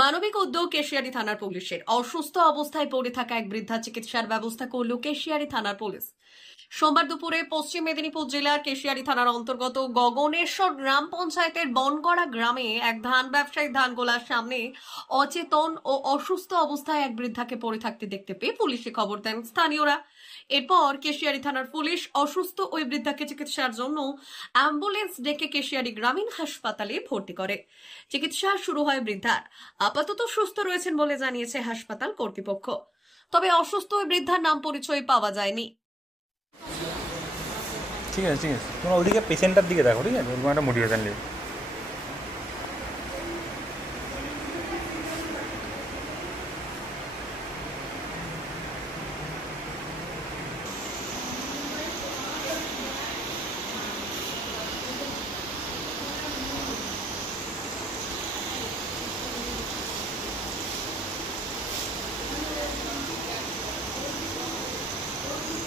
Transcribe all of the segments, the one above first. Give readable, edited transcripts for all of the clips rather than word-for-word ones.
মানবিক উদ্যোগ কেশিয়ারি থানার পুলিশের। অসুস্থ অবস্থায় পড়ে থাকা এক বৃদ্ধা চিকিৎসার ব্যবস্থা করল কেশিয়ারি থানার পুলিশ। সোমবার দুপুরে পশ্চিম মেদিনীপুর জেলার কেশিয়ারি থানার অন্তর্গত গগনেশ্বর গ্রাম পঞ্চায়েতের বনগড়া গ্রামে এক ধান ব্যবসায়ী ধানগোলার সামনে অচেতন ও অসুস্থ অবস্থায় এক বৃদ্ধাকে পড়ে থাকতে দেখতে পেয়ে পুলিশে খবর দেন স্থানীয়রা। এরপর কেশিয়ারি থানার পুলিশ অসুস্থ ওই বৃদ্ধাকে চিকিৎসার জন্য অ্যাম্বুলেন্স ডেকে কেশিয়ারি গ্রামীণ হাসপাতালে ভর্তি করে। চিকিৎসা শুরু হয় বৃদ্ধার। আপাতত সুস্থ রয়েছেন বলে জানিয়েছে হাসপাতাল কর্তৃপক্ষ। তবে অসুস্থ ওই বৃদ্ধার নাম পরিচয় পাওয়া যায়নি। ঠিক আছে তোমরা ওদিকে পেশেন্টটার দিকে দেখো, ঠিক আছে, ওরকম একটা মোটিভেশন নেই।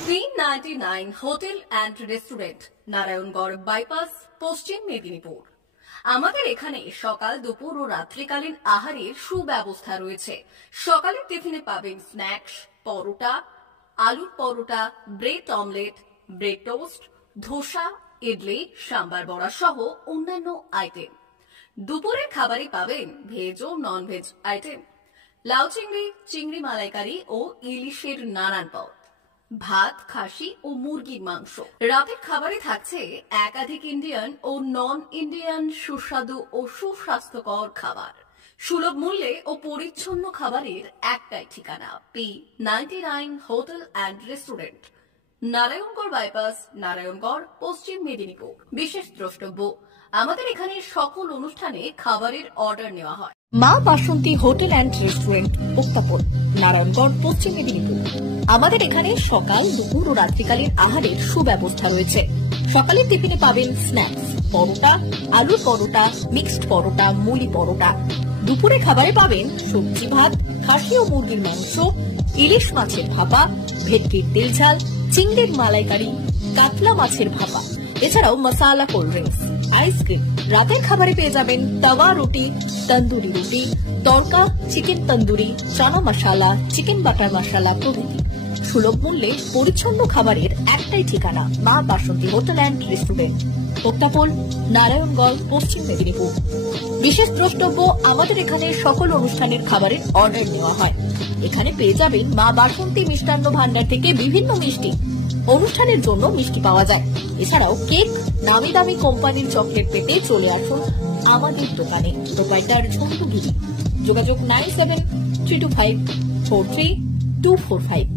399 hotel and restaurant, Narayangarh bypass, পশ্চিম মেদিনীপুর। আমাদের এখানে সকাল, দুপুর ও রাত্রিকালীন আহারের সুব্যবস্থা রয়েছে। সকালের টিফিনে পাবেন স্ন্যাক্স, পরোটা, আলুর paratha, bread omelette, bread toast, dosa, idli, sambar বড়া সহ অন্যান্য আইটেম। দুপুরের খাবারে পাবেন ভেজ ও নন ভেজ আইটেম, লাউ চিংড়ি, চিংড়ি মালাইকারি ও ইলিশের নানান পদ, ভাত, খাসি ও মুরগির মাংস। রাতের খাবারে থাকছে একাধিক ইন্ডিয়ান ও নন ইন্ডিয়ান সুস্বাদু ও সুস্বাস্থ্যকর খাবার। সুলভ মূল্যে ও পরিচ্ছন্ন খাবারের একটাই ঠিকানা, P99 hotel and restaurant, Narayangarh bypass, Narayangarh, পশ্চিম মেদিনীপুর। বিশেষ দ্রষ্টব্য, আমাদের এখানে সকল অনুষ্ঠানে খাবারের অর্ডার নেওয়া হয়। মা বাসন্তী হোটেল অ্যান্ড রেস্টুরেন্ট, উত্তাপন, নারায়ণগড়, পশ্চিম মেদিনীপুর। আমাদের এখানে সকাল, দুপুর ও রাত্রিকালীন আহারের সুব্যবস্থা রয়েছে। সকালের টিফিনে পাবেন স্ন্যাক্স, পরোটা, আলুর পরোটা, মিক্সড পরোটা, মুলি পরোটা। দুপুরে খাবারে পাবেন সবজি ভাত, খাসি ও মুরগির মাংস, ইলিশ মাছের ভাপা, ভেটকির তেল ঝাল, চিংড়ির মালাইকারি, কাতলা মাছের ভাপা, এছাড়াও মশালা কোল্ড ড্রিঙ্কস, আইসক্রিম। রাতের খাবারে পেয়ে যাবেন তাওয়া রুটি, তন্দুরি রুটি, তড়কা, চিকেন তন্দুরি, চানা মশালা, চিকেন বাটার মশালা প্রভৃতি। সুলভ মূল্যে পরিচ্ছন্ন খাবারের একটাই ঠিকানা, মা বাসন্তী হোটেল অ্যান্ড রেস্টুরেন্ট, উত্তাপন, নারায়ণগড়, পশ্চিম মেদিনীপুর। বিশেষ দ্রষ্টব্য, আমাদের এখানে সকল অনুষ্ঠানের খাবারের অর্ডার নেওয়া হয়। এখানে পেয়ে যাবেন মা বাসন্তী মিষ্টান্ন ভান্ডার থেকে বিভিন্ন মিষ্টি। অনুষ্ঠানের জন্য মিষ্টি পাওয়া যায়। এছাড়াও কেক, নামি দামি কোম্পানির চকলেট পেতে চলে আসুন আমাদের দোকানে। প্রোপাইটার ঝন্টু গিরি। যোগাযোগ 9732543245।